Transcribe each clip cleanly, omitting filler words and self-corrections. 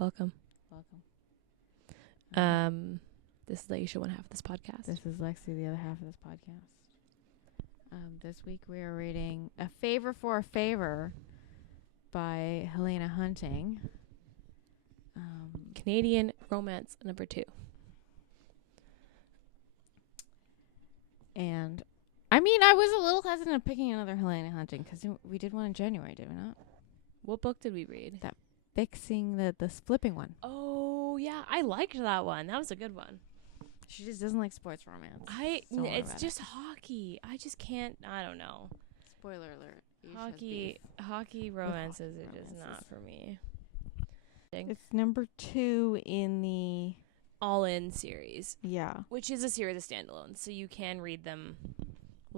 Welcome. This is Ayesha, one half of this podcast. This is Lexi, the other half of this podcast. This week we are reading A Favor for a Favor by Helena Hunting. Canadian romance number 2. And I mean, I was a little hesitant of picking another Helena Hunting because we did one in January, did we not? What book did we read? Fixing the flipping one. Oh, yeah. I liked that one. That was a good one. She just doesn't like sports romance. It's just hockey. I just can't. I don't know. Spoiler alert. Hockey romances are just not for me. It's number 2 in the All In series. Yeah. Which is a series of standalones, so you can read them.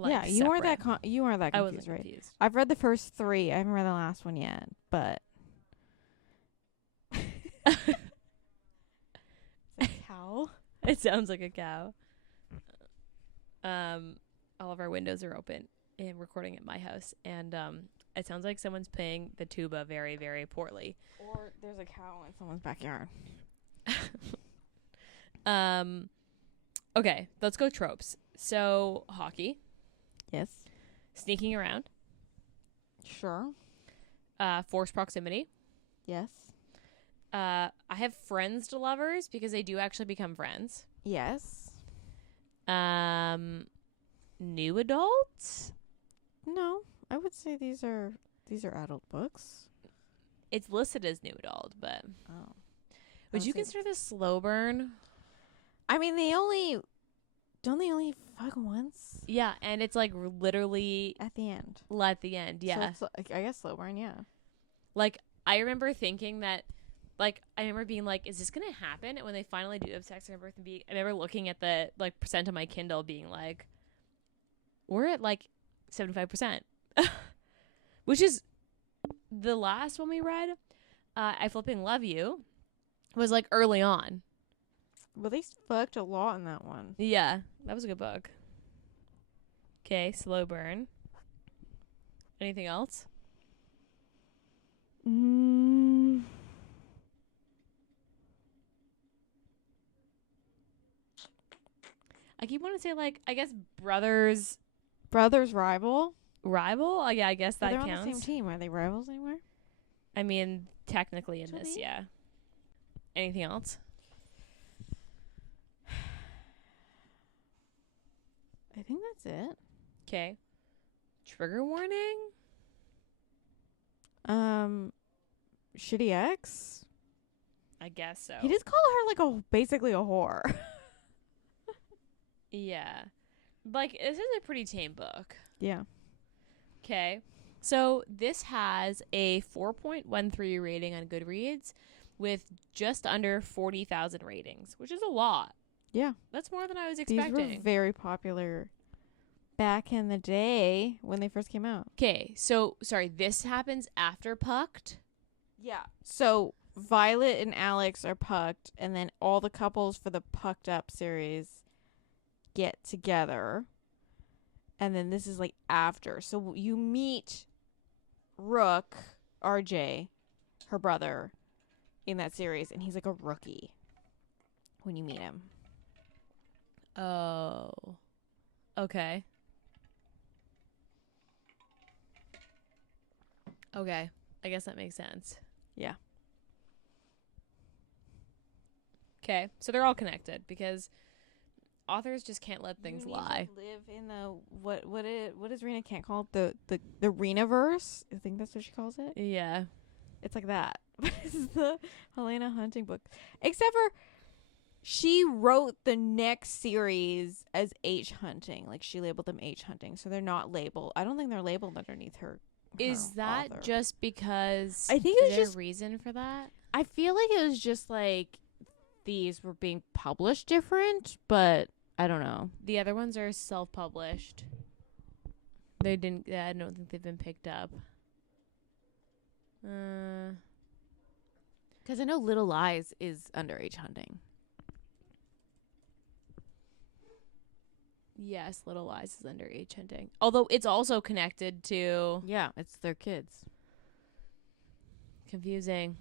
Yeah, you weren't that confused, I wasn't right? Confused. I've read the first 3. I haven't read the last one yet, but a cow. It sounds like a cow. All of our windows are open and recording at my house, and it sounds like someone's playing the tuba very, very poorly. Or there's a cow in someone's backyard. Okay, let's go tropes. So, hockey. Yes. Sneaking around. Sure. Forced proximity. Yes. I have friends to lovers because they do actually become friends. Yes. New adults. No, I would say these are adult books. It's listed as new adult, but would you say consider this slow burn? I mean, don't they only fuck once Yeah, and it's like literally at the end? at the end. Yeah, So it's, I guess slow burn. Yeah. like I remember thinking that. Like, I remember being like, is this going to happen? And when they finally do have sex, I remember looking at the, like, percent on my Kindle being like, we're at, like, 75%. Which is the last one we read, I Flipping Love You, was, like, early on. Well, they fucked a lot in that one. Yeah, that was a good book. Okay, slow burn. Anything else? I keep wanting to say, like, I guess brothers rival. Oh, yeah, I guess that They're counts. on the same team. Are they rivals anywhere? I mean, technically in this, me? yeah. Anything else? I think that's it. Okay. Trigger warning? Shitty ex. I guess so. He just called her like basically a whore. Yeah. Like, this is a pretty tame book. Yeah. Okay. So, this has a 4.13 rating on Goodreads with just under 40,000 ratings, which is a lot. Yeah. That's more than I was expecting. These were very popular back in the day when they first came out. Okay. So, sorry, this happens after Pucked? Yeah. So, Violet and Alex are pucked, and then all the couples for the Pucked Up series get together. And then this is like after. So you meet Rook, RJ, her brother, in that series, and he's like a rookie when you meet him. Oh. Okay. Okay. I guess that makes sense. Yeah. Okay. So they're all connected because authors just can't let things lie. Live in the what does Rena can't call it? The Rena-verse? I think that's what she calls it. Yeah. It's like that. This is the Helena Hunting book. Except for she wrote the next series as H Hunting. Like she labeled them H Hunting. So they're not labeled. I don't think they're labeled underneath her. Is that author. just because I think it was is there just a reason for that? I feel like it was just like these were being published different, but I don't know. The other ones are self-published. They didn't. I don't think they've been picked up. Because I know Little Lies is under H Hunting. Yes, Little Lies is under H Hunting. Although it's also connected to... Yeah, it's their kids. Confusing.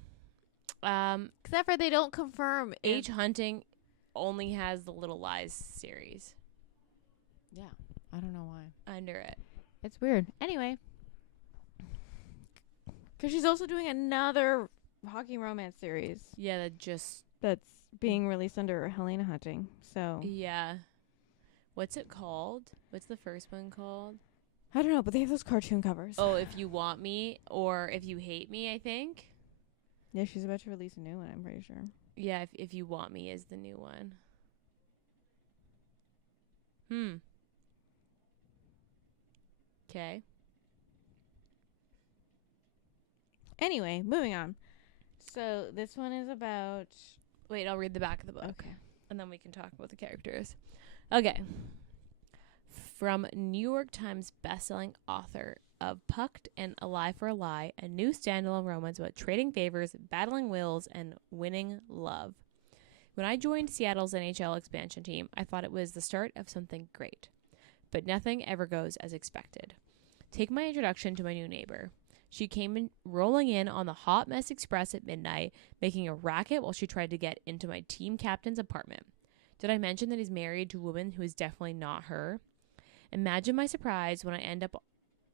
Except for they don't confirm Age Hunting only has the Little Lies series Yeah, I don't know why. under it. It's weird. Anyway, because she's also doing another hockey romance series Yeah, that just that's being released under Helena Hunting. So yeah. What's it called? What's the first one called? I don't know, but they have those cartoon covers. Oh, If You Want Me or If You Hate Me, I think. Yeah, she's about to release a new one, I'm pretty sure. Yeah, if You Want Me is the new one. Okay. Anyway, moving on. So this one is about... Wait, I'll read the back of the book. Okay. And then we can talk about the characters. Okay. From New York Times bestselling author of Pucked and Alive for a Lie, a new standalone romance about trading favors, battling wills, and winning love. When I joined Seattle's NHL expansion team, I thought it was the start of something great. But nothing ever goes as expected. Take my introduction to my new neighbor. She came in rolling in on the Hot Mess Express at midnight, making a racket while she tried to get into my team captain's apartment. Did I mention that he's married to a woman who is definitely not her? Imagine my surprise when I end up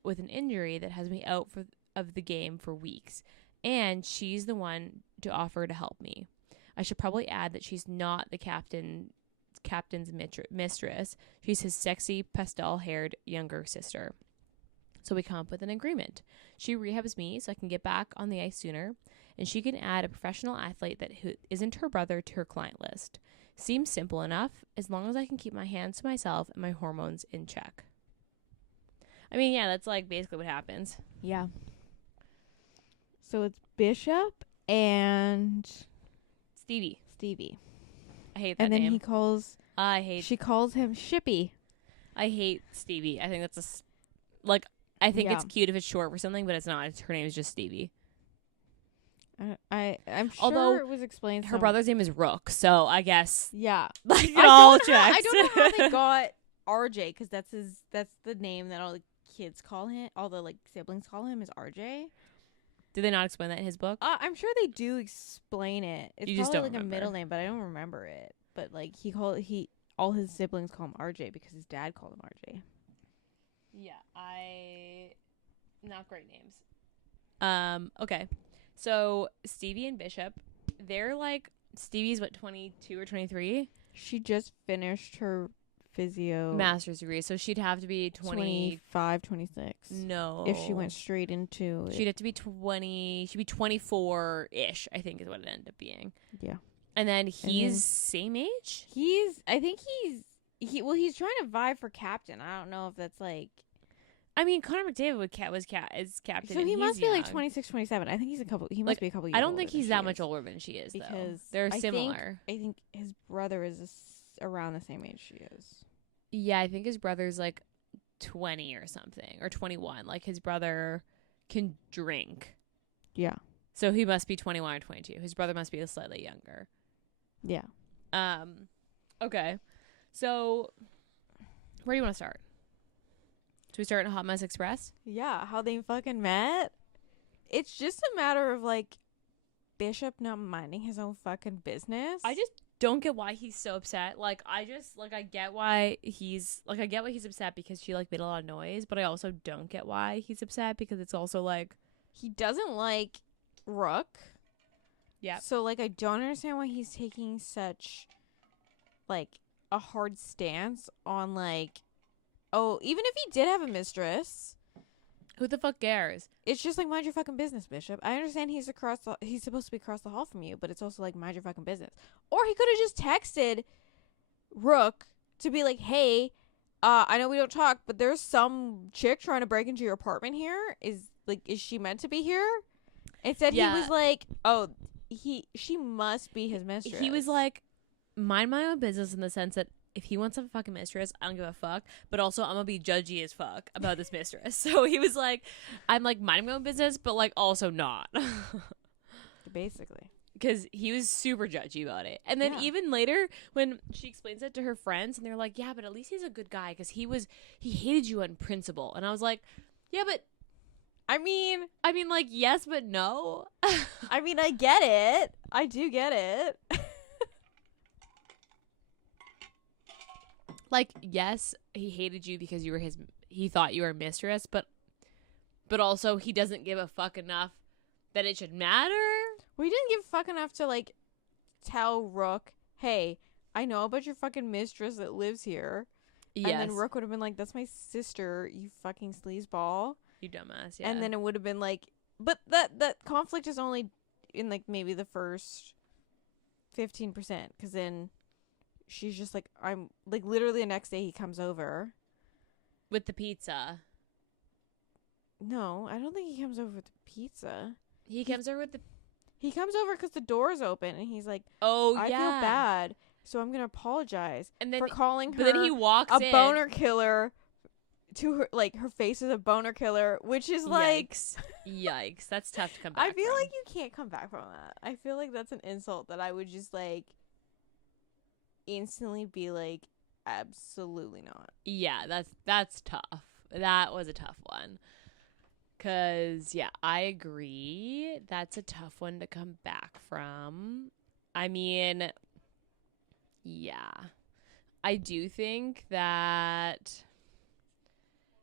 with an injury that has me out of the game for weeks, and she's the one to offer to help me. I should probably add that she's not the captain's mistress. She's his sexy, pastel-haired younger sister. So we come up with an agreement. She rehabs me so I can get back on the ice sooner, and she can add a professional athlete that isn't her brother to her client list. Seems simple enough, as long as I can keep my hands to myself and my hormones in check. I mean, yeah, that's like basically what happens. Yeah. So it's Bishop and... Stevie. I hate that and then name. she calls him Shippy. I hate Stevie. I think that's I think it's cute if it's short for something, but it's not. Her name is just Stevie. I'm sure Although it was explained. Her brother's name is Rook, so I guess Yeah. like it all checks. I don't know how they got RJ, because that's the name that all the kids call him. All the siblings call him is RJ. Did they not explain that in his book? I'm sure they do explain it. It's You just probably don't a middle remember. name, but I don't remember it. But all his siblings call him RJ because his dad called him RJ. Yeah, not great names. Okay. So Stevie and Bishop, they're Stevie's 22 or 23? She just finished her physio Master's degree, so she'd have to be 25, 26. No. If she went straight into She'd have to be 20, she'd be 24-ish, I think is what it ended up being. Yeah. And then he's same age? He's he's trying to vie for captain. I don't know if that's I mean, Connor McDavid is captain. So and he he's must be young. 26, 27. I think he must be a couple years I don't think older he's than that she much is. older than she is, though. Because they're I similar. I think his brother is around the same age she is. Yeah, I think his brother's 20 or something, or 21. His brother can drink. Yeah. So he must be 21 or 22. His brother must be slightly younger. Yeah. Okay. So where do you want to start? Should we start in Hot Mess Express? Yeah, how they fucking met. It's just a matter of Bishop not minding his own fucking business. I just don't get why he's so upset. I get why he's upset because she made a lot of noise, but I also don't get why he's upset because it's also he doesn't like Rook. Yeah. So I don't understand why he's taking such a hard stance on oh, even if he did have a mistress, who the fuck cares? it's just mind your fucking business, Bishop. I understand he's supposed to be across the hall from you, but it's also mind your fucking business. Or he could have just texted Rook to be hey, I know we don't talk, but there's some chick trying to break into your apartment here. Is she meant to be here? Instead, Yeah. he was oh, she must be his mistress. He was mind my own business in the sense that if he wants a fucking mistress, I don't give a fuck. But also, I'm gonna be judgy as fuck about this mistress. So he was I'm minding my own business, but also not. basically. Because he was super judgy about it. And then even later, when she explains it to her friends, and they're yeah, but at least he's a good guy because he hated you on principle. And I was yeah, but I mean, yes, but no. I mean, I get it. I do get it. Like, yes, he hated you because you were he thought you were mistress, but also he doesn't give a fuck enough that it should matter. We didn't give a fuck enough to, like, tell Rook, hey, I know about your fucking mistress that lives here. Yes. And then Rook would have been like, that's my sister, you fucking sleazeball. You dumbass, yeah. And then it would have been like, but that conflict is only in, like, maybe the first 15%. Because then she's just like, I'm, like, literally the next day he comes over. With the pizza. No, I don't think he comes over with the pizza. He comes over with the... He comes over because the door's open, and he's like, Oh, I yeah. feel bad, so I'm going to apologize And then, for calling her but then he walks a in. boner killer to her, like, her face is a boner killer, which is like... Yikes. That's tough to come back I feel from. like you can't come back from that. I feel like that's an insult that I would just, like, instantly be like, absolutely not. Yeah, that's tough. That was a tough one. 'Cause, yeah, I agree. That's a tough one to come back from. I mean, yeah. I do think that,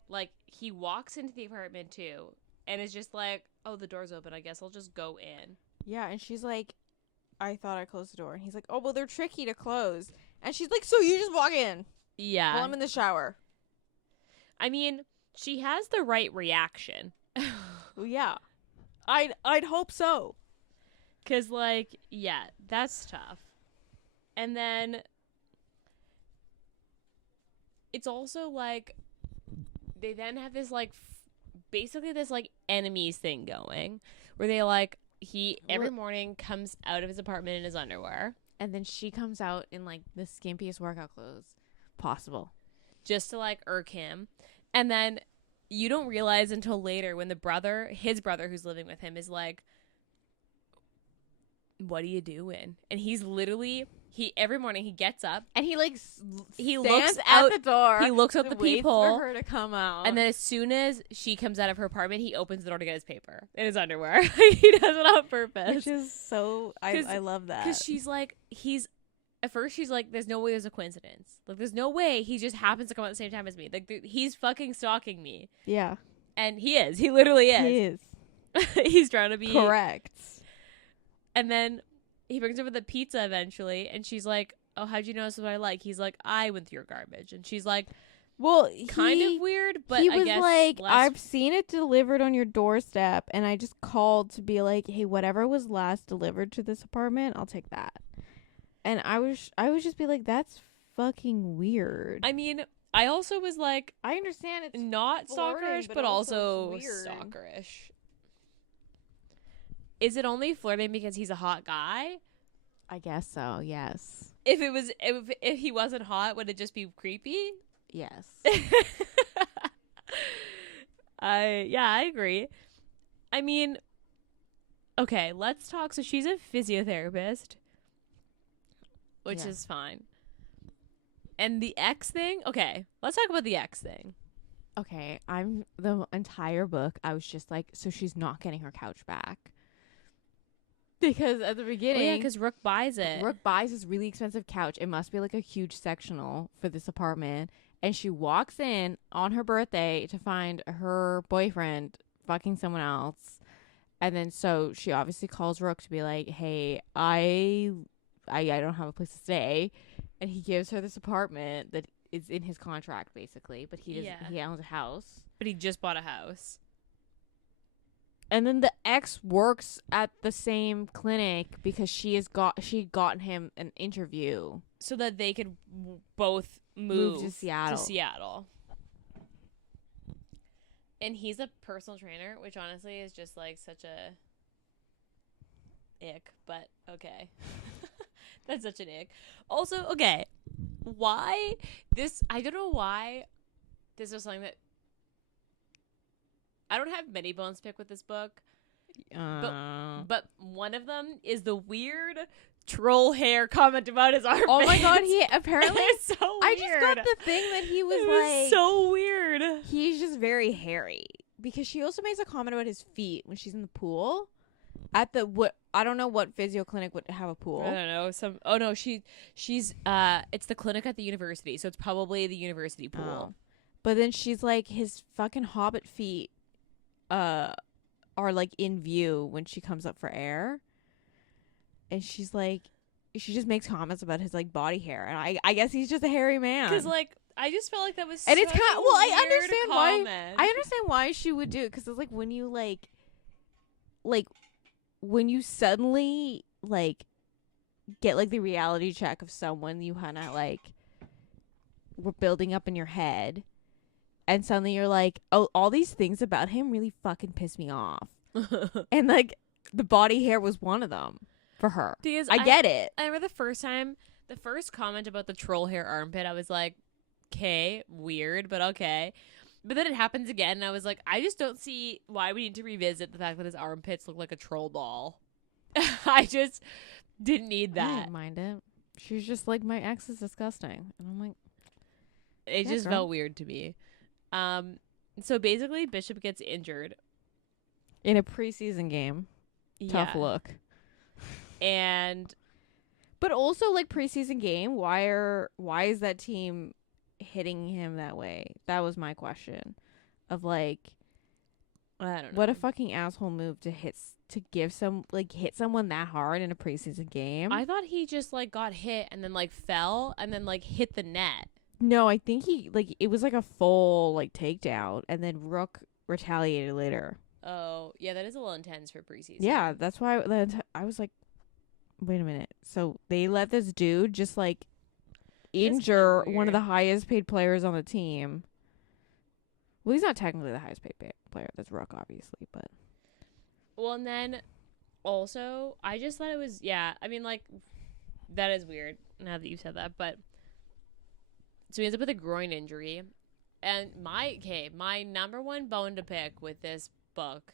like, he walks into the apartment, too, and is just like, oh, the door's open. I guess I'll just go in. Yeah, and she's like, I thought I closed the door. And he's like, oh, well, they're tricky to close. And she's like, so you just walk in. Yeah. Well, I'm in the shower. I mean, she has the right reaction. Well, yeah. I'd hope so. 'Cause, like, yeah, that's tough. And then it's also, like, they then have this, like, basically this, like, enemies thing going. Where they, like, he every morning comes out of his apartment in his underwear. And then she comes out in, like, the skimpiest workout clothes possible. Just to, like, irk him. And then you don't realize until later when his brother who's living with him is like, what are you doing? And he's literally, every morning he gets up. And he, like, he stands looks at out the door. He looks out the waits peephole. for her to come out. And then as soon as she comes out of her apartment, he opens the door to get his paper in his underwear. He does it on purpose. Which is so, I love that. Because she's like, at first she's like, there's no way there's a coincidence. Like, there's no way he just happens to come out at the same time as me. Like, he's fucking stalking me. Yeah. And he is. He literally is. He is. He's trying to be. Correct. And then he brings over the pizza eventually. And she's like, oh, how'd you notice what I like? He's like, I went through your garbage. And she's like, well, kind of weird, but he I was guess like, less... I've seen it delivered on your doorstep. And I just called to be like, hey, whatever was last delivered to this apartment, I'll take that. And I would just be like, that's fucking weird. I mean, I also was like, I understand it's not flirting, stalkerish, but but also also weird. stalkerish. Is it only flirting because he's a hot guy? I guess so, yes. If he wasn't hot, would it just be creepy? Yes. I agree. I mean, okay, let's talk. So she's a physiotherapist, which is fine. And the ex thing? Okay, let's talk about the ex thing. Okay, the entire book, I was just like, so she's not getting her couch back. Because at the beginning... Oh, yeah, because Rook buys it. Rook buys this really expensive couch. It must be like a huge sectional for this apartment. And she walks in on her birthday to find her boyfriend fucking someone else. And then so she obviously calls Rook to be like, hey, I don't have a place to stay. And he gives her this apartment that is in his contract, basically. But he owns a house. But he just bought a house. And then the ex works at the same clinic because she got him an interview so that they could both move to Seattle. And he's a personal trainer, which honestly is just like such a ick, but okay. That's such an ick. Also, okay, why this? I don't know why this was something that I don't have many bones to pick with this book, but one of them is the weird troll hair comment about his armpits. Oh my god, he apparently it's so weird. I just got the thing that he was like so weird. He's just very hairy because she also makes a comment about his feet when she's in the pool. At the what? I don't know what physio clinic would have a pool. I don't know. Oh no, she's it's the clinic at the university, so it's probably the university pool. Oh. But then she's like, his fucking hobbit feet are like in view when she comes up for air. And she's like, she just makes comments about his like body hair, and I guess he's just a hairy man. Because like I just felt like that was and it's kind of, well, I understand comment. why. I understand why she would do it, because it's like when you like when you suddenly like get like the reality check of someone you kind of like were building up in your head, and suddenly you're like, oh, all these things about him really fucking piss me off, and like the body hair was one of them for her. Because I get it. I remember the first comment about the troll hair armpit, I was like, okay, weird, but okay. But then it happens again, and I was like, I just don't see why we need to revisit the fact that his armpits look like a troll doll. I just didn't need I that. didn't mind it. She's just like, my ex is disgusting, and I'm like, It yeah, just girl. felt weird to me. So basically, Bishop gets injured in a preseason game. Tough Yeah. look. And But also, like, preseason game, why is that team hitting him that way? That was my question. Of like, I don't know. what a fucking asshole move to hit someone that hard in a preseason game. I thought he just like got hit and then like fell and then like hit the net. No, I think he like it was like a full like takedown, and then Rook retaliated later. Oh, yeah, that is a little intense for preseason. Yeah, that's why I was like, wait a minute. So they let this dude just like injure one of the highest paid players on the team. Well, he's not technically the highest paid player. That's Rook, obviously, but. Well, and then also, I just thought it was, yeah, I mean, like, that is weird now that you said that, but so he ends up with a groin injury. And my number one bone to pick with this book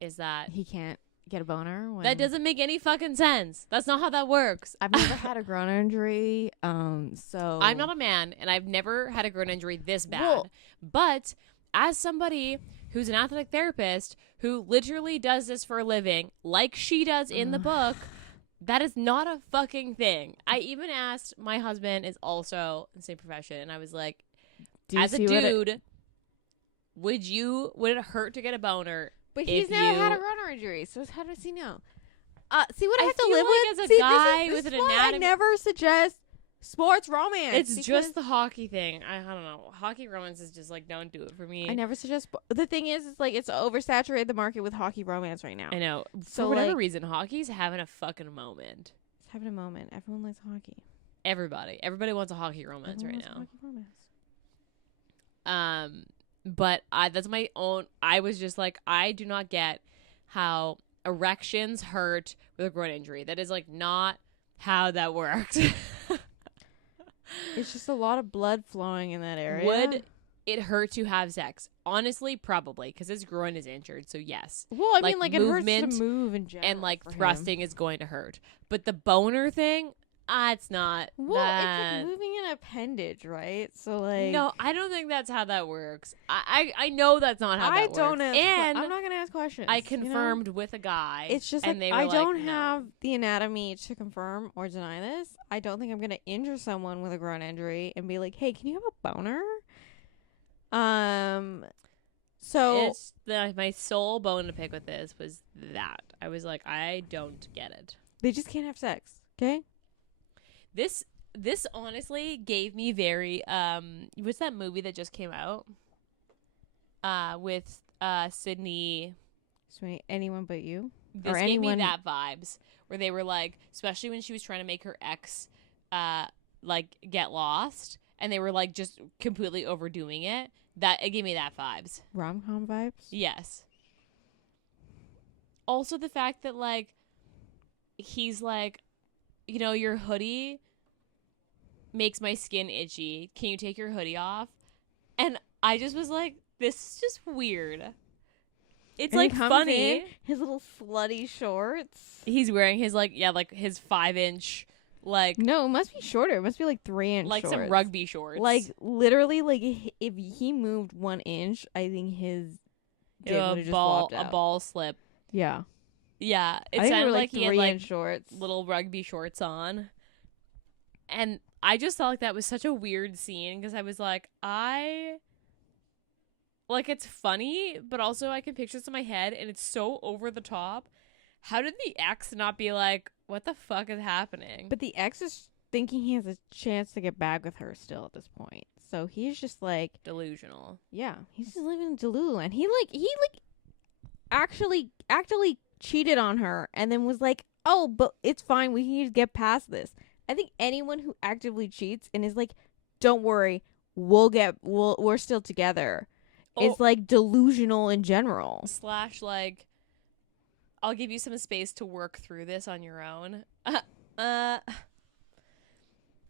is that He can't get a boner. that doesn't make any fucking sense. That's not how that works. I've never had a groin injury, so I'm not a man, and I've never had a groin injury this bad. Well- But as somebody who's an athletic therapist who literally does this for a living, like she does in the book, that is not a fucking thing. I even asked, my husband is also in the same profession, and I was like, Do you as a see what dude, would it hurt to get a boner? But he's if never had a you- runner injury, so how does he know? See what I I have to feel live like with as a See, guy this with is an why anatomy- I never suggest sports romance. It's because just the hockey thing. I don't know. Hockey romance is just like, don't do it for me. I never suggest. The thing is, it's like it's oversaturated the market with hockey romance right now. I know. So, For whatever like- reason, hockey's having a fucking moment. It's having a moment. Everyone likes hockey. Everybody wants a hockey romance Everyone right wants now. hockey romance. But that's my own. I was just like, I do not get how erections hurt with a groin injury. That is like not how that works. It's just a lot of blood flowing in that area. Would it hurt to have sex? Honestly, probably, because his groin is injured. So yes, Well, I like, mean, like it hurts movement to move in general, and like for him. thrusting is going to hurt. But the boner thing, it's not. Well, that. it's like moving an appendage, right? So like, No, I don't think that's how that works. I know that's not how that don't works. ask. And I'm not gonna ask questions. I you know? confirmed with a guy. It's just and like they were I like, don't no. have the anatomy to confirm or deny this. I don't think I'm gonna injure someone with a groin injury and be like, "Hey, can you have a boner?" So It's my sole bone to pick with this was that I was like, I don't get it. they just can't have sex. Okay. This honestly gave me very what's that movie that just came out? With Sydney. Sweet. Anyone but you. This Or gave anyone- me that vibes where they were like, especially when she was trying to make her ex like get lost, and they were like just completely overdoing it. That it gave me that vibes. Rom-com vibes. Yes. Also the fact that like he's like, you know, your hoodie makes my skin itchy. Can you take your hoodie off? And I just was like, this is just weird. It's And he like comes funny. in, his little slutty shorts. He's wearing his like his 5-inch like No, it must be shorter. It must be like 3-inch like shorts. some rugby shorts. Like literally, like if he moved 1 inch, I think his dick would have just flopped out. a ball slip. Yeah. Yeah, I it think there sounded were like he had 3 in like shorts. little rugby shorts on. And I just thought like that was such a weird scene because I was like, it's funny, but also I can picture this in my head and it's so over the top. How did the ex not be like, what the fuck is happening? But the ex is thinking he has a chance to get back with her still at this point. So he's just like Delusional. yeah, he's just living in Delulu, and he actually cheated on her, and then was like, oh, but it's fine, we can just get past this. I think anyone who actively cheats and is like, don't worry, we're still together, is like delusional in general. Slash like, I'll give you some space to work through this on your own.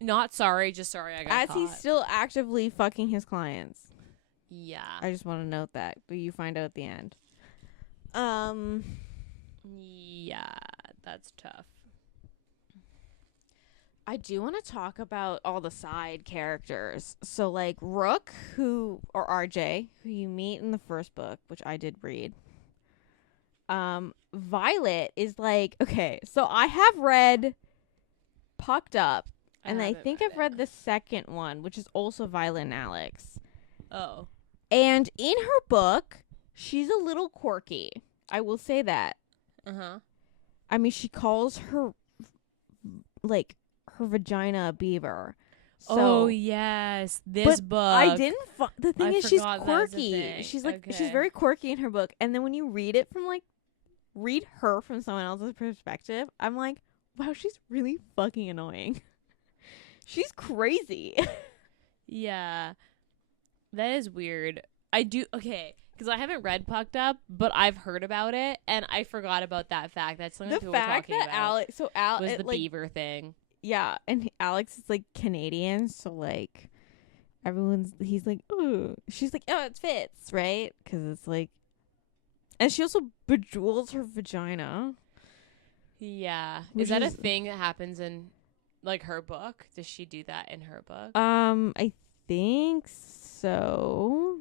Not sorry, just sorry I got caught. As he's still actively fucking his clients. Yeah. I just want to note that, but you find out at the end. Yeah, that's tough. I do want to talk about all the side characters. So, like, Rook, or RJ, who you meet in the first book, which I did read. Violet is like, okay, so I have read Pucked Up, and I think I've read the second one, which is also Violet and Alex. Oh. And in her book, she's a little quirky. I will say that. Uh-huh. I mean, she calls her, like, her vagina a beaver. So, oh, yes. This book. I didn't. The thing is, she's quirky. She's like, she's very quirky in her book. And then when you read it from read her from someone else's perspective, I'm like, wow, she's really fucking annoying. She's crazy. Yeah. That is weird. Because I haven't read Pucked Up, but I've heard about it, and I forgot about that fact. That's something people were talking about. Was the beaver thing. Yeah, and Alex is like Canadian, so like he's like, oh, she's like, oh, it fits, right? Because it's like, and she also bejewels her vagina. Yeah, is that a thing that happens in like her book? Does she do that in her book? I think so.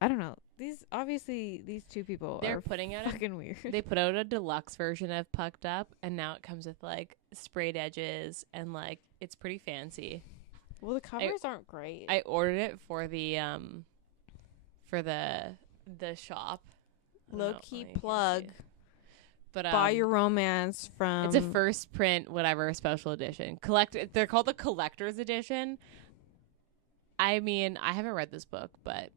I don't know. These two people They're are putting out fucking weird. They put out a deluxe version of Pucked Up, and now it comes with like sprayed edges and like it's pretty fancy. Well, the covers aren't great. I ordered it for the shop. Low key plug. But buy your romance from. It's a first print, whatever, special edition. They're called the collector's edition. I mean, I haven't read this book, but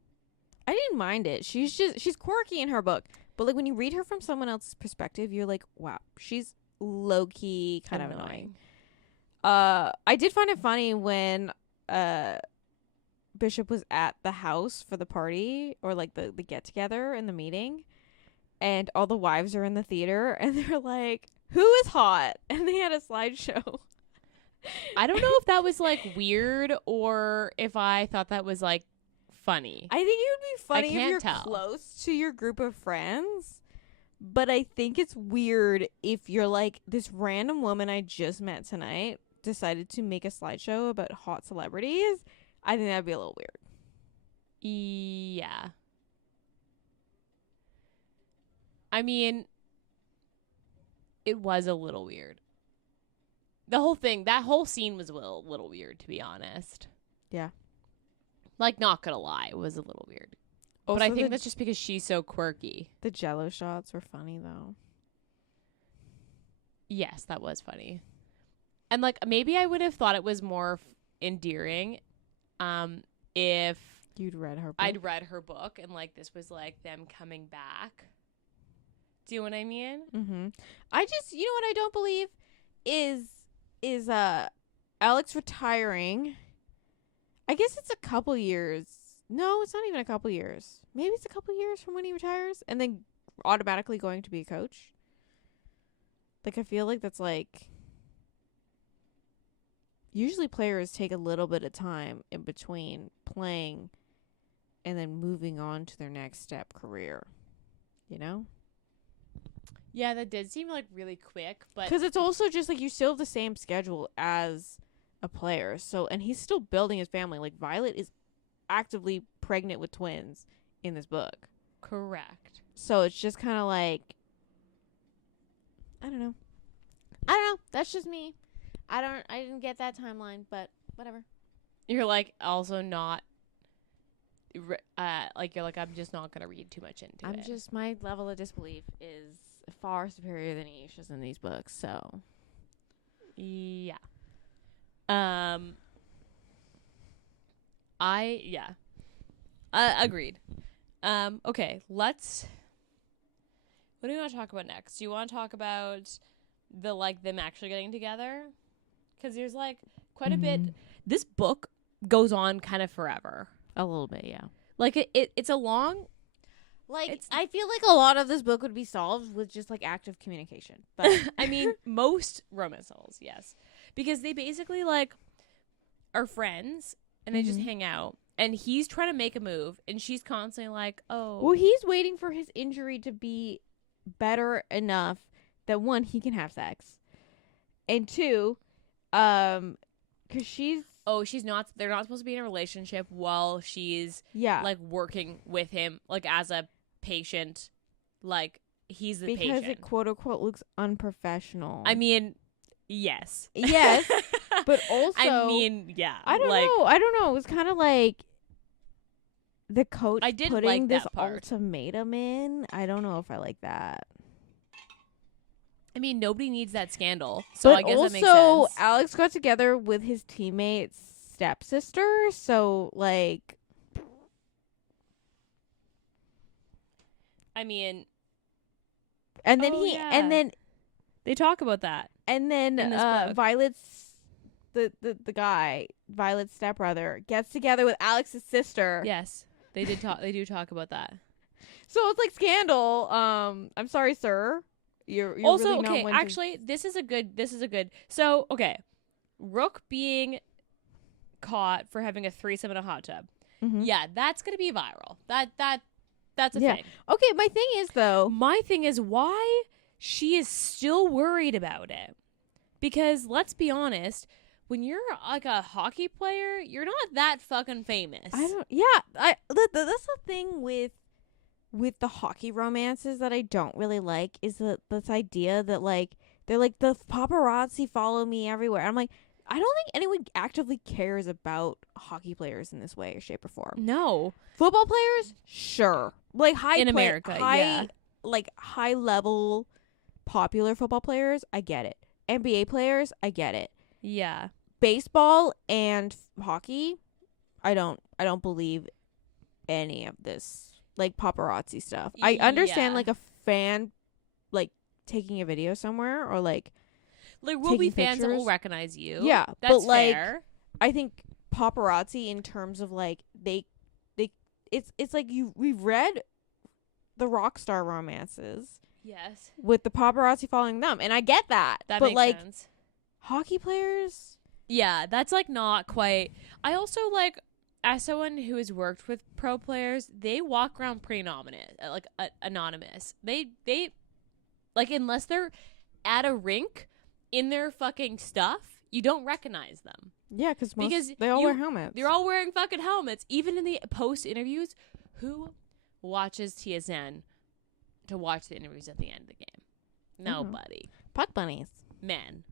I didn't mind it. She's quirky in her book, but like when you read her from someone else's perspective, you're like, wow, she's low key kind of annoying. I did find it funny when Bishop was at the house for the party or like the get together in the meeting, and all the wives are in the theater, and they're like, "Who is hot?" And they had a slideshow. I don't know if that was like weird or if I thought that was like funny. I think it would be funny if you're tell. close to your group of friends, but I think it's weird if you're like, this random woman I just met tonight decided to make a slideshow about hot celebrities. I think that'd be a little weird. Yeah. I mean, it was a little weird. That whole scene was a little weird, to be honest. Yeah. Like, not gonna lie, it was a little weird. Also, but I think that's just because she's so quirky. The Jello shots were funny, though. Yes, that was funny. And, like, maybe I would have thought it was more endearing if you'd read her book. I'd read her book and, like, this was, like, them coming back. Do you know what I mean? Mm-hmm. I just, you know what I don't believe is Alex retiring. I guess it's a couple years. No, it's not even a couple years. Maybe it's a couple years from when he retires and then automatically going to be a coach. Like, I feel like that's like, usually players take a little bit of time in between playing and then moving on to their next step career. You know? Yeah, that did seem like really quick, but because it's also just like you still have the same schedule as a player. So, and he's still building his family. Like, Violet is actively pregnant with twins in this book. Correct. So it's just kind of like, I don't know. That's just me. I didn't get that timeline, but whatever. You're like also not like you're like I'm just not gonna read too much into it. My level of disbelief is far superior than Ayesha's in these books, so Yeah. Agreed. Okay, let's. What do you want to talk about next? Do you want to talk about the like them actually getting together? Because there's like quite a bit. This book goes on kind of forever. a little bit, yeah. Like it's a long. Like I feel like a lot of this book would be solved with just like active communication. But I mean, most romance novels, yes, because they basically like are friends and they just hang out. And he's trying to make a move, and she's constantly like, "Oh, well, he's waiting for his injury to be better enough that one, he can have sex, and two, because she's not. They're not supposed to be in a relationship while she's like working with him, like as a patient, like he's the patient because it quote unquote looks unprofessional. I mean, yes, but also, I mean, yeah, I don't know. It was kind of like the coach I did putting like this that part. ultimatum in. I don't know if I like that. I mean, nobody needs that scandal, so but I guess also, that makes sense. Alex got together with his teammate's stepsister, so like, I mean, and then they talk about that. And then in this book. Violet's the guy, Violet's stepbrother, gets together with Alex's sister. Yes, they did talk. They do talk about that. So it's like scandal. I'm sorry, sir. You're also really okay. not Actually, this is a good. So okay, Rook being caught for having a threesome in a hot tub. Yeah, that's gonna be viral. That's a thing. Okay, my thing is why she is still worried about it. Because let's be honest, when you're like a hockey player, you're not that fucking famous. that's the thing with the hockey romances that I don't really like is this idea that like they're like the paparazzi follow me everywhere. I'm like, I don't think anyone actively cares about hockey players in this way or shape or form. No. Football players, sure. Like America, yeah. Like high level popular football players, I get it. NBA players, I get it. Yeah. Baseball and hockey, I don't believe any of this like paparazzi stuff. I understand like a fan like taking a video somewhere or like will be fans that will recognize you. Yeah, that's but like fair. I think paparazzi in terms of like they it's like we've read the rock star romances. Yes. With the paparazzi following them, and I get that. That but makes like sense. hockey players, yeah, that's like not quite. I also like as someone who has worked with pro players, they walk around pretty anonymous. They like unless they're at a rink in their fucking stuff, you don't recognize them. Yeah, because they all wear helmets. They're all wearing fucking helmets. Even in the post interviews, who watches TSN to watch the interviews at the end of the game? Nobody. Puck bunnies. Men.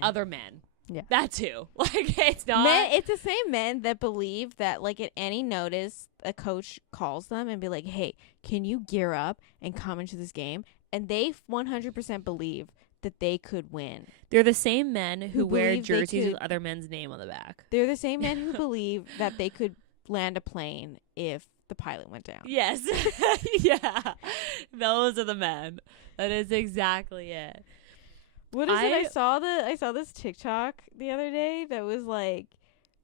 Other men. Yeah. That too. Like it's not. It's the same men that believe that like at any notice a coach calls them and be like, "Hey, can you gear up and come into this game?" And they 100% believe that they could win. They're the same men who wear jerseys with other men's name on the back. They're the same men who believe that they could land a plane if the pilot went down. Yes. Yeah. Those are the men. That is exactly it. What is it? I saw this TikTok the other day that was like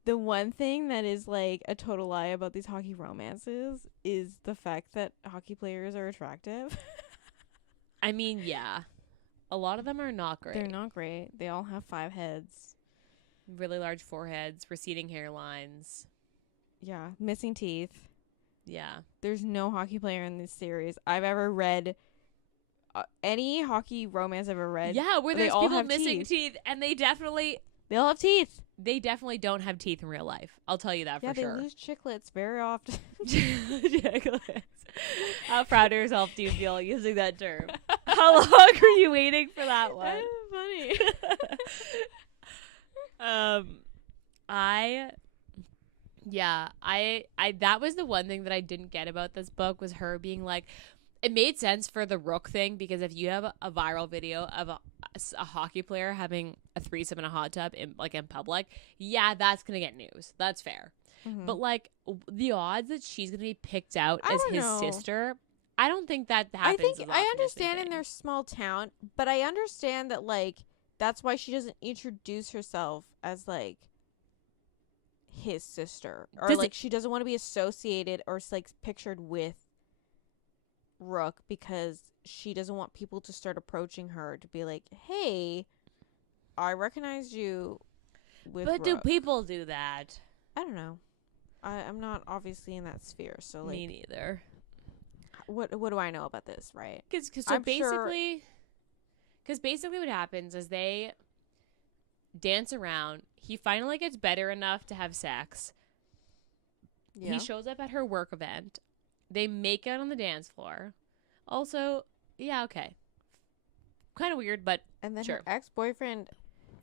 the one thing that is like a total lie about these hockey romances is the fact that hockey players are attractive. I mean, yeah. A lot of them are not great. They're not great. They all have 5 heads. Really large foreheads, receding hairlines. Yeah, missing teeth. Yeah. There's no hockey player in this series I've ever read. Any hockey romance I've ever read. Yeah, where there's people missing teeth, and they all have teeth. they definitely don't have teeth in real life. I'll tell you that Yeah, for sure. they lose chiclets very often. Chiclets. How proud of yourself do you feel using that term? How long were you waiting for that one? Funny. I that was the one thing that I didn't get about this book was her being like, it made sense for the Rook thing because if you have a viral video of a hockey player having a threesome in a hot tub in public, yeah, that's gonna get news. That's fair. Mm-hmm. But like the odds that she's gonna be picked out I as don't his know. sister, I don't think that happens. I think as I often understand as in they their small town, but I understand that like that's why she doesn't introduce herself as like his sister, or Does like she doesn't want to be associated or like pictured with Rook because she doesn't want people to start approaching her to be like, "Hey, I recognize you with But do Rook." people do that? I don't know. I'm not obviously in that sphere, so like, Me neither. what do I know about this, right? Because I'm sure- basically what happens is they dance around. He finally gets better enough to have sex. Yeah. He shows up at her work event. They make out on the dance floor. Also, yeah, okay. Kind of weird, but And then sure. her ex-boyfriend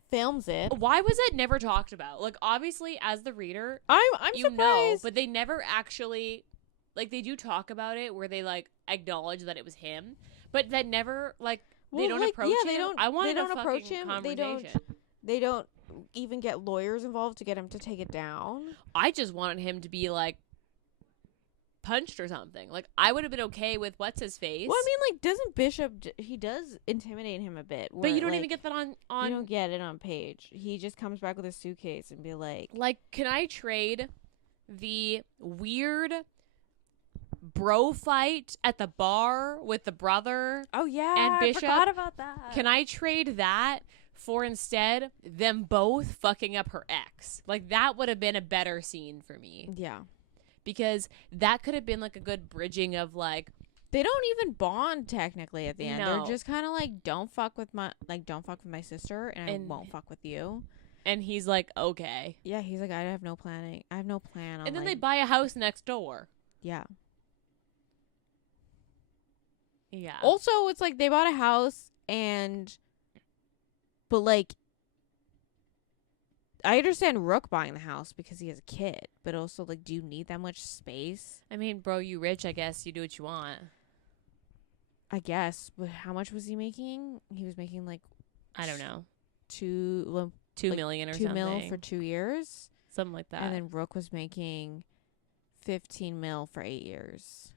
films it. Why was it never talked about? Like, obviously, as the reader, I'm you surprised. know, but they never actually, like, they do talk about it where they, like, acknowledge that it was him, but that never, like, they don't approach him. They don't. I wanted They don't a approach fucking him. conversation. They don't even get lawyers involved to get him to take it down. I just wanted him to be, like, punched or something. Like, I would have been okay with what's his face. Well, I mean, like, doesn't Bishop? He does intimidate him a bit, but you don't like, even get that on. You don't get it on page. He just comes back with a suitcase and be like, can I trade the weird bro fight at the bar with the brother? "Oh yeah, And I Bishop? forgot about that." Can I trade that for instead them both fucking up her ex? Like, that would have been a better scene for me. Yeah, Because that could have been, like, a good bridging of, like, they don't even bond technically at the end. No. They're just kind of like, don't fuck with my sister, and I And- won't fuck with you. and he's like, okay. Yeah, he's like, I have no planning. I have no plan on. And then they like, buy a house next door. yeah. Yeah. Also, it's like they bought a house but like, I understand Rook buying the house because he has a kid, but also like, do you need that much space? I mean, bro, you rich, I guess. You do what you want. I guess. But how much was he making? He was making like I don't know. 2 2 million or 2 something. mil for 2 years, something like that. and then Rook was making 15 mil for 8 years.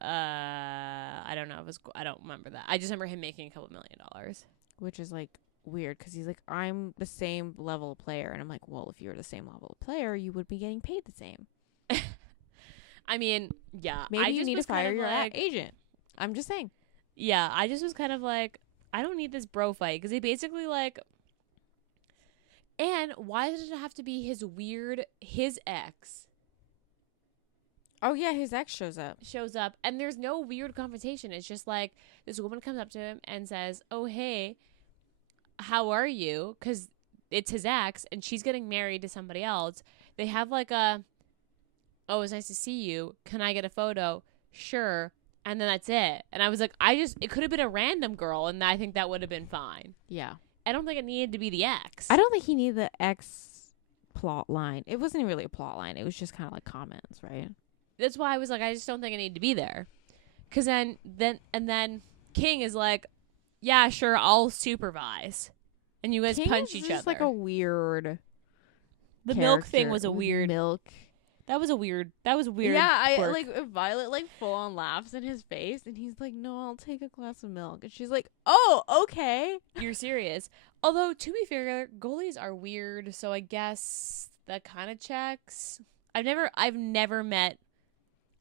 I don't know. I don't remember that. I just remember him making a couple $1 million. Which is like weird because he's like, I'm the same level of player, and I'm like, well, if you're the same level of player, you would be getting paid the same. I mean, yeah. Maybe I you just need to was kind fire of your like, agent. I'm just saying. Yeah, I just was kind of like, I don't need this bro fight because he basically like. And why does it have to be his ex? Oh yeah, his ex shows up, and there's no weird confrontation. It's just like this woman comes up to him and says, "Oh hey, how are you?" Because it's his ex, and she's getting married to somebody else. They have like "Oh, it's nice to see you. Can I get a photo?" Sure, and then that's it. And I was like, it could have been a random girl, and I think that would have been fine. Yeah. I don't think it needed to be the ex. I don't think he needed the ex plot line. It wasn't really a plot line. It was just kind of like comments, right? That's why I was like, I just don't think it needed to be there. Because then King is like, yeah, sure, I'll supervise. And you guys King punch is each just other. like a weird. The milk thing character was a with weird. milk. That was weird. Yeah, I quirk. like Violet like full on laughs in his face, and he's like, "No, I'll take a glass of milk," and she's like, "Oh, okay." You're serious. Although, to be fair, goalies are weird, so I guess that kind of checks. I've never met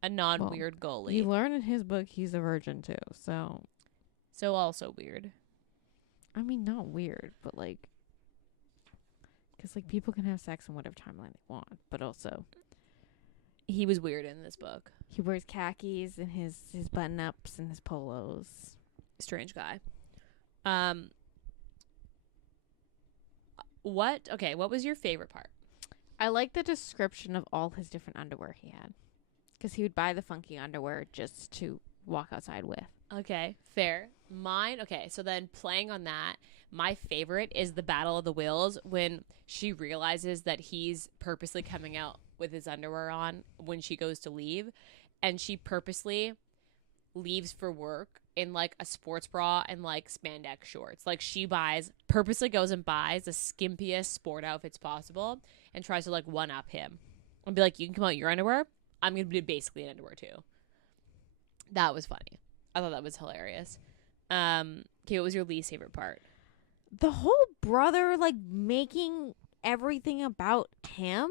a non-weird goalie. You learn in his book he's a virgin too, so also weird. I mean, not weird, but like, because like people can have sex in whatever timeline they want, but also He was weird in this book. he wears khakis and his button ups and his polos. Strange guy. what was your favorite part? I like the description of all his different underwear he had. Because he would buy the funky underwear just to walk outside with. Okay, fair. Mine, okay, so then playing on that, my favorite is the Battle of the Wills when she realizes that he's purposely coming out with his underwear on when she goes to leave. And she purposely leaves for work in like a sports bra and like spandex shorts. Like she purposely goes and buys the skimpiest sport outfits possible and tries to like one up him and be like, you can come out in your underwear. I'm going to be basically in underwear too. That was funny. I thought that was hilarious. Okay, what was your least favorite part? The whole brother, like, making everything about him.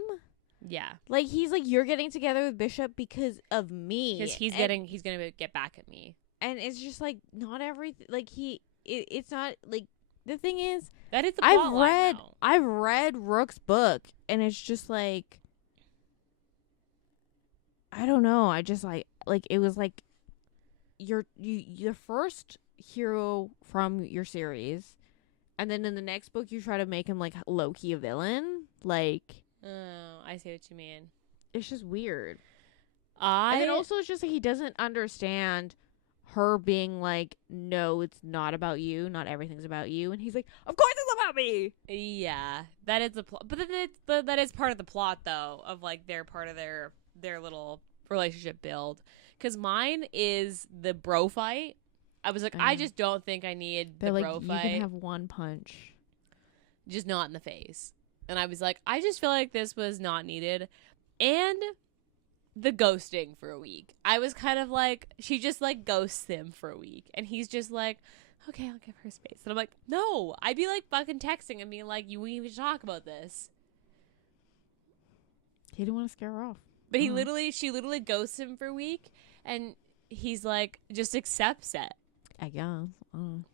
Yeah. Like, he's like, you're getting together with Bishop because of me. Because he's going to get back at me. And it's just, like, not everything. Like, it's not, like, the thing is. That is the plot line now. I've read Rook's book, and it's just, like, I don't know. I just, like, it was, like, you're the first hero from your series, and then in the next book you try to make him like low-key a villain. Like, oh, I see what you mean. It's just weird. And then also it's just like he doesn't understand her being like, no, it's not about you, not everything's about you, and he's like, of course it's about me. Yeah, that is the plot, but then that is part of the plot though, of like they're part of their little relationship build. Because mine is the bro fight. I was like, I just don't think I need the bro fight. You can have one punch. Just not in the face. And I was like, I just feel like this was not needed. And the ghosting for a week. I was kind of like, she just like ghosts him for a week. And he's just like, okay, I'll give her space. And I'm like, no. I'd be like fucking texting and being like, we need to talk about this. He didn't want to scare her off. But she literally ghosts him for a week. And he's like, just accepts it. I guess. And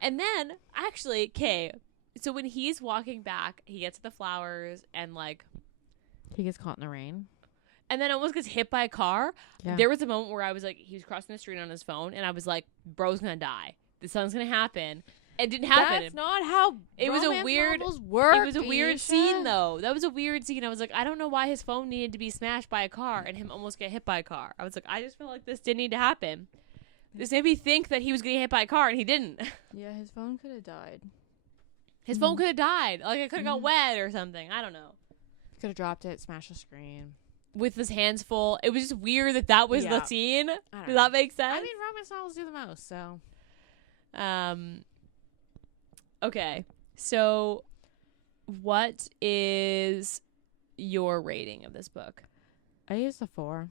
then, actually, okay, so when he's walking back, he gets the flowers and, like... He gets caught in the rain. And then almost gets hit by a car. Yeah. There was a moment where I was like, he was crossing the street on his phone, and I was like, bro's gonna die. Something's gonna happen. It didn't happen. That's not how it was a weird novels work. It was a weird Ayesha. scene though. That was a weird scene. I was like, I don't know why his phone needed to be smashed by a car and him almost get hit by a car. I was like, I just feel like this didn't need to happen. This made me think that he was getting hit by a car and he didn't. Yeah, his phone could have died. His phone could have died. Like it could have got wet or something. I don't know. Could have dropped it, smashed the screen. With his hands full. It was just weird that was the scene. Does that make sense? I mean, romance novels do the most, so. Okay, so what is your rating of this book? I used a 4.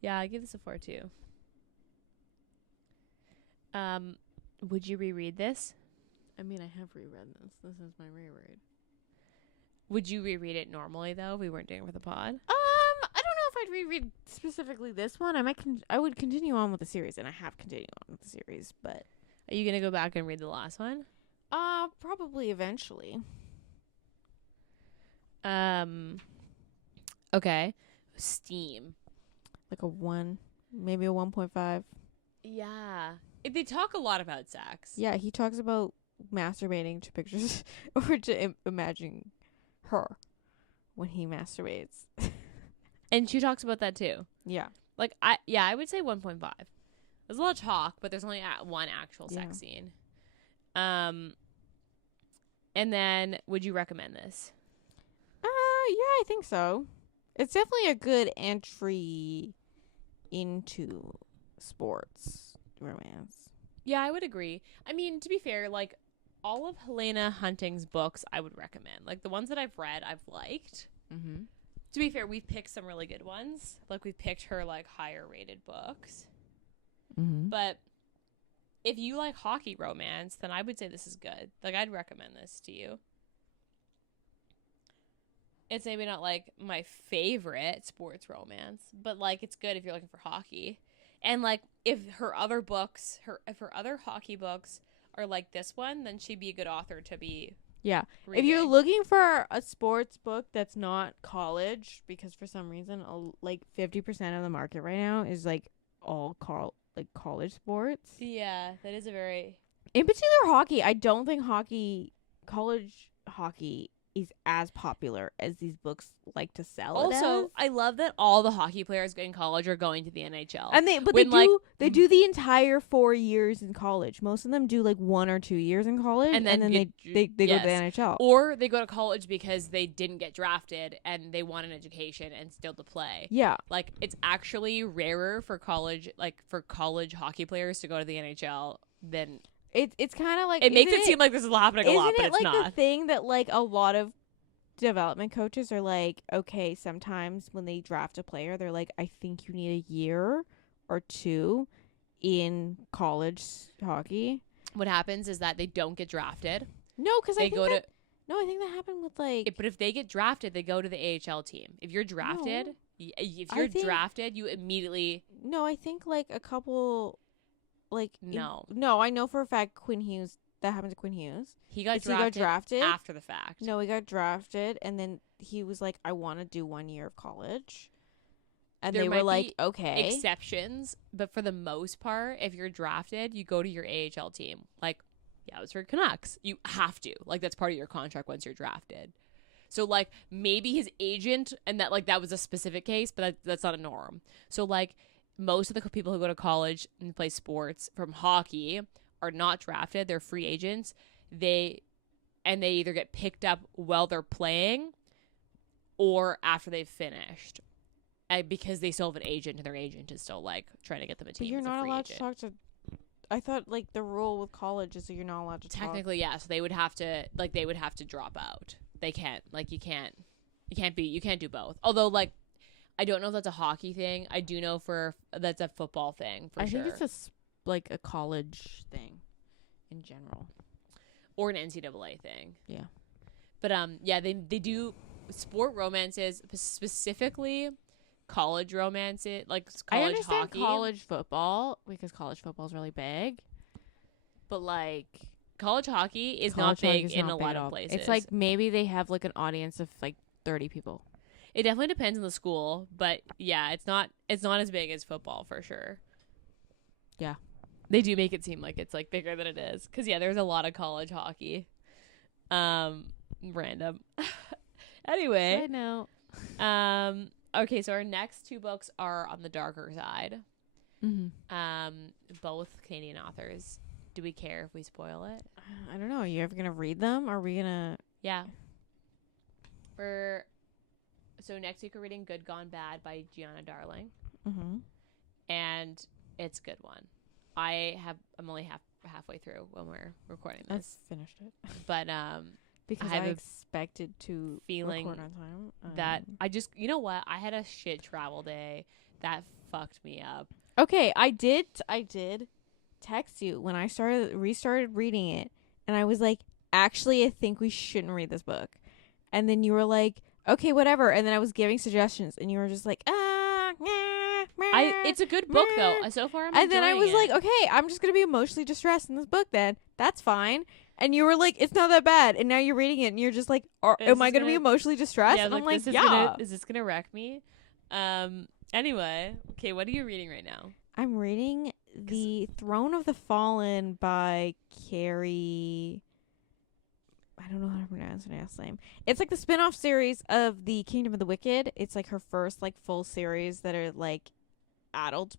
Yeah, I give this a 4 too. Would you reread this? I mean, I have reread this. This is my reread. Would you reread it normally though? We weren't doing it for the pod. I don't know if I'd reread specifically this one. I would continue on with the series, and I have continued on with the series. But are you gonna go back and read the last one? Probably eventually. Okay. Steam. Like a 1, maybe a 1.5. Yeah. They talk a lot about sex. Yeah, he talks about masturbating to pictures or to imagining her when he masturbates. And she talks about that too. Yeah. Like I would say 1.5. There's a lot of talk, but there's only one actual sex scene. And then would you recommend this? Yeah, I think so. It's definitely a good entry into sports romance. Yeah, I would agree. I mean, to be fair, like all of Helena Hunting's books I would recommend. Like the ones that I've read, I've liked. Mm-hmm. To be fair, we've picked some really good ones. Like we've picked her like higher rated books. Mm-hmm. But if you like hockey romance, then I would say this is good. Like I'd recommend this to you. It's maybe not like my favorite sports romance, but like it's good if you're looking for hockey. And like if her other hockey books are like this one, then she'd be a good author to be. Yeah. reading. If you're looking for a sports book that's not college, because for some reason like 50% of the market right now is like all college sports. Yeah, that is a very in particular hockey. I don't think hockey college hockey is as popular as these books like to sell it Also, as. I love that all the hockey players in college are going to the NHL. And they When, like, they do the entire 4 years in college. Most of them do like 1 or 2 years in college, and then they go to the NHL. Or they go to college because they didn't get drafted and they want an education and still to play. Yeah, Like, it's actually rarer for college hockey players to go to the NHL than it's kind of like, it makes it seem like this is happening a lot, but it's like not. the thing that like a lot of development coaches are like, okay, sometimes when they draft a player, they're like, I think you need a year or 2 in college hockey. What happens is that they don't get drafted. No, because I They go to I think that happened with like. but if they get drafted, they go to the AHL team. If you're drafted, No. if you're drafted, you immediately No, I think like a couple, like no. no, I know for a fact Quinn Hughes. That happened to Quinn Hughes. He got He got drafted after the fact. No, he got drafted, and then he was like, I want to do 1 year of college. And There they were might like, be okay. exceptions, but for the most part, if you're drafted, you go to your AHL team. Like, yeah, it was for Canucks. You have to. Like, that's part of your contract once you're drafted. So, like, maybe his agent, and that was a specific case, but that's not a norm. So, like, most of the people who go to college and play sports from hockey are not drafted. They're free agents. They either get picked up while they're playing or after they've finished. Because they still have an agent, and their agent is still like trying to get them a team. But you're as a not free allowed agent. to talk to. I thought like the rule with college is that you're not allowed to Technically, yeah. So they would have to drop out. They can't you can't do both. Although like I don't know if that's a hockey thing. I do know that's a football thing for sure. I think it's like a college thing in general. Or an NCAA thing. Yeah. But yeah, they do sport romances, specifically college romances, like college I understand hockey. college football because college football is really big. But like college hockey is not big in a lot of places. It's like maybe they have like an audience of like 30 people. It definitely depends on the school, but yeah, it's not as big as football for sure. Yeah. They do make it seem like it's like bigger than it is, cuz yeah, there's a lot of college hockey. Random. Anyway, I know. Okay, so our next 2 books are on the darker side. Mm-hmm. Both Canadian authors. Do we care if we spoil it? I don't know. Are you ever gonna read them? Are we gonna? Yeah. So next week we're reading Good Gone Bad by Gianna Darling. Mm-hmm. And it's a good one. I'm only halfway through when we're recording this. I've finished it. But because I expected to feeling record on time. That I just, you know what? I had a shit travel day that fucked me up. Okay, I did text you when I restarted reading it, and I was like, actually, I think we shouldn't read this book. And then you were like, okay, whatever. And then I was giving suggestions, and you were just like, it's a good book though. So far, and then I was like, okay, I'm just gonna be emotionally distressed in this book. Then that's fine. And you were like, it's not that bad. And now you're reading it, and you're just like, am I gonna be emotionally distressed? Yeah, and I'm like, is this gonna wreck me? Anyway, okay, what are you reading right now? I'm reading The Throne of the Fallen by Carrie. I don't know how to pronounce her last name. It's like the spin-off series of The Kingdom of the Wicked. It's like her first like full series that are like adult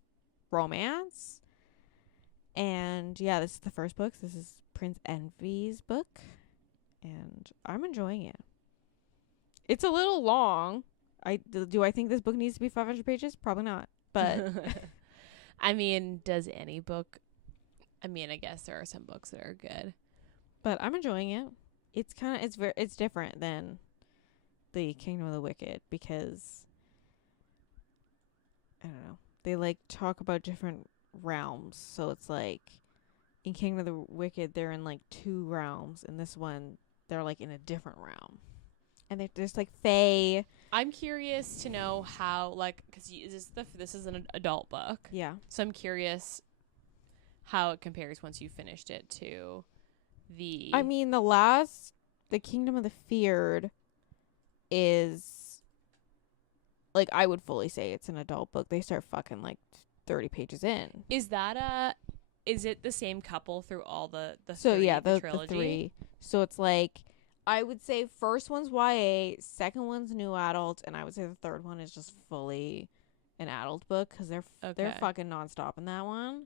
romance. And yeah, this is the first book. This is Prince Envy's book. And I'm enjoying it. It's a little long. Do I think this book needs to be 500 pages? Probably not. But I mean, does any book? I mean, I guess there are some books that are good. But I'm enjoying it. It's kind of it's different than The Kingdom of the Wicked because I don't know. They like talk about different realms. So it's like in Kingdom of the Wicked they're in like 2 realms, and this one they're like in a different realm. And there's like fae. I'm curious to know how, like, because this is an adult book. Yeah. So I'm curious how it compares once you finished it to the. I mean, the Kingdom of the Feared is like, I would fully say it's an adult book. They start fucking like 30 pages in. Is that is it the same couple through all the So three, yeah, the trilogy? three. So it's like I would say first one's YA, second one's new adult, and I would say the third one is just fully an adult book because they're Okay. fucking nonstop in that one.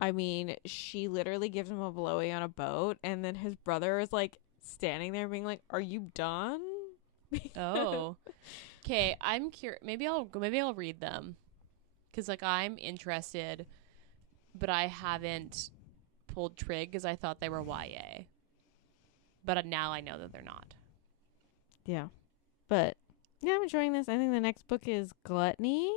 I mean, she literally gives him a blowy on a boat, and then his brother is like standing there being like, "Are you done?" Oh. Okay, I'm curious. Maybe I'll read them. Cuz like I'm interested, but I haven't pulled trig cuz I thought they were YA. But now I know that they're not. Yeah. But yeah, I'm enjoying this. I think the next book is Gluttony.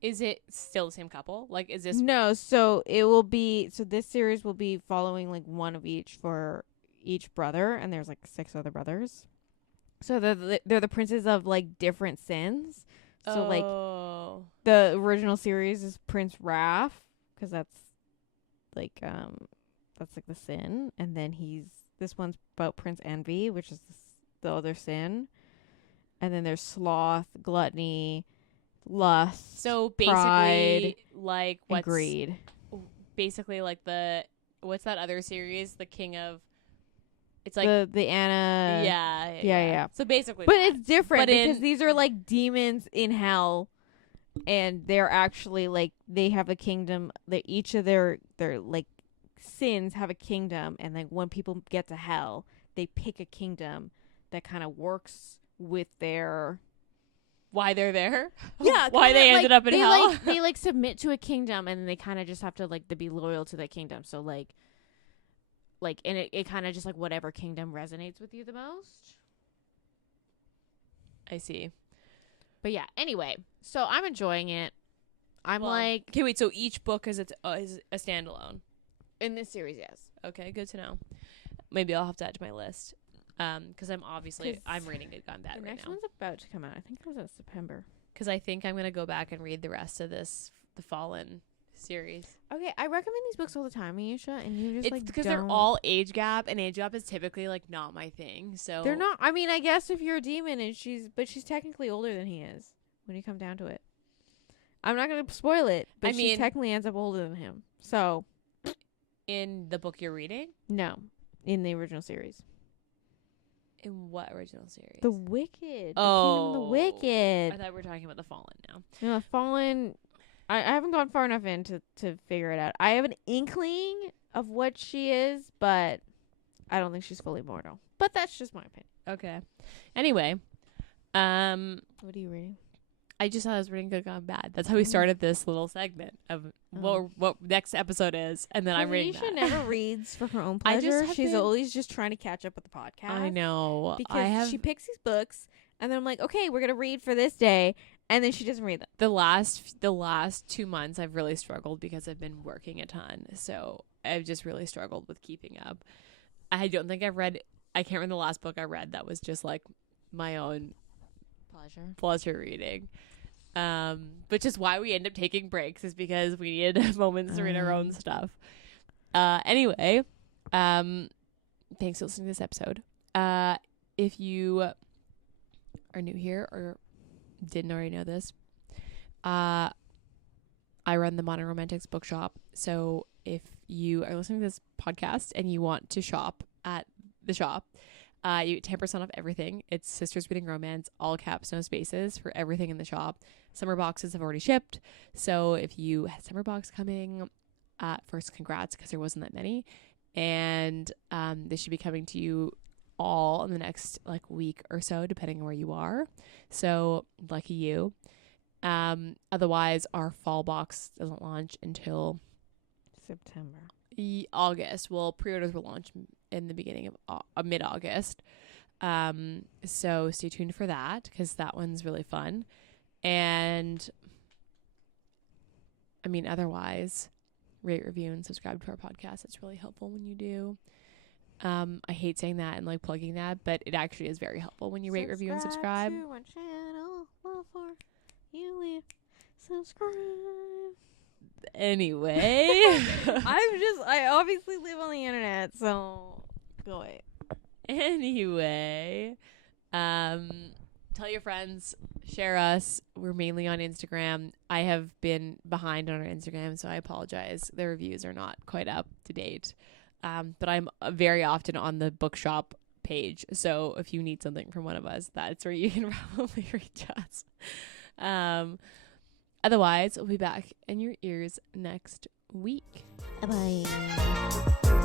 Is it still the same couple? Like is this No, so it will be this series will be following like one of each for each brother, and there's like 6 other brothers. So they're the princes of like different sins. So like the original series is Prince Raph, because that's like the sin, and then this one's about Prince Envy, which is the other sin, and then there's sloth, gluttony, lust, so basically pride, like and what's greed. basically like what's that other series? The King of it's like the Anna. Yeah. So basically But that. it's different But because these are like demons in hell, and they're actually like they have a kingdom. That each of their like sins have a kingdom, and like when people get to hell, they pick a kingdom that kind of works with their why they're there? yeah why they ended up in hell? They like submit to a kingdom, and they kind of just have to like to be loyal to that kingdom. So like and it kind of just like whatever kingdom resonates with you the most. I see. But yeah, anyway, so I'm enjoying it. I'm like, okay, wait. So each book is a standalone in this series, yes. Okay, good to know. Maybe I'll have to add to my list. Because I'm reading Good Gone Bad the right next now. one's about to come out. I think it was in September. Because I think I'm gonna go back and read the rest of the Fallen series. Okay, I recommend these books all the time, Ayesha, and you just It's because they're all age gap, and age gap is typically like not my thing. So they're not. I mean, I guess if you're a demon and she's technically older than he is when you come down to it. I'm not gonna spoil it, but she technically ends up older than him. So in the book you're reading, no, in the original series. In what original series? The Wicked. Oh, the Wicked. I thought we were talking about the Fallen now. No, Fallen. I haven't gone far enough in to figure it out. I have an inkling of what she is, but I don't think she's fully mortal. But that's just my opinion. Okay. Anyway, what are you reading? I just thought I was reading Good Gone Bad. That's how we started this little segment of what next episode is, and then I'm reading Ayesha that. never reads for her own pleasure. She's always just trying to catch up with the podcast. I know. Because she picks these books, and then I'm like, okay, we're gonna read for this day, and then she doesn't read them. The last 2 months I've really struggled because I've been working a ton, so I've just really struggled with keeping up. I don't think I've read. I can't remember the last book I read that was just like my own pleasure reading. Which is why we end up taking breaks, is because we needed moments to read our own stuff. Anyway, thanks for listening to this episode. If you are new here or didn't already know this, I run the Modern Romantics bookshop. So if you are listening to this podcast and you want to shop at the shop, you get 10% off everything. It's Sisters Reading Romance, all caps, no spaces, for everything in the shop. Summer boxes have already shipped. So if you had summer box coming, first, congrats, because there wasn't that many. And they should be coming to you all in the next like week or so, depending on where you are. So lucky you. Otherwise, our fall box doesn't launch until September. August. Well, pre-orders will launch in the beginning of mid-August. So stay tuned for that, because that one's really fun. And I mean, otherwise, rate, review, and subscribe to our podcast. It's really helpful when you do. I hate saying that and like plugging that, but it actually is very helpful when you rate, review, and subscribe. To our channel. Well, for you, subscribe. Anyway, I obviously live on the internet, so go away. Anyway, tell your friends, Share us. We're mainly on Instagram. I have been behind on our Instagram, so I apologize. The reviews are not quite up to date. But I'm very often on the bookshop page. So if you need something from one of us, that's where you can probably reach us. Otherwise, we'll be back in your ears next week. Bye.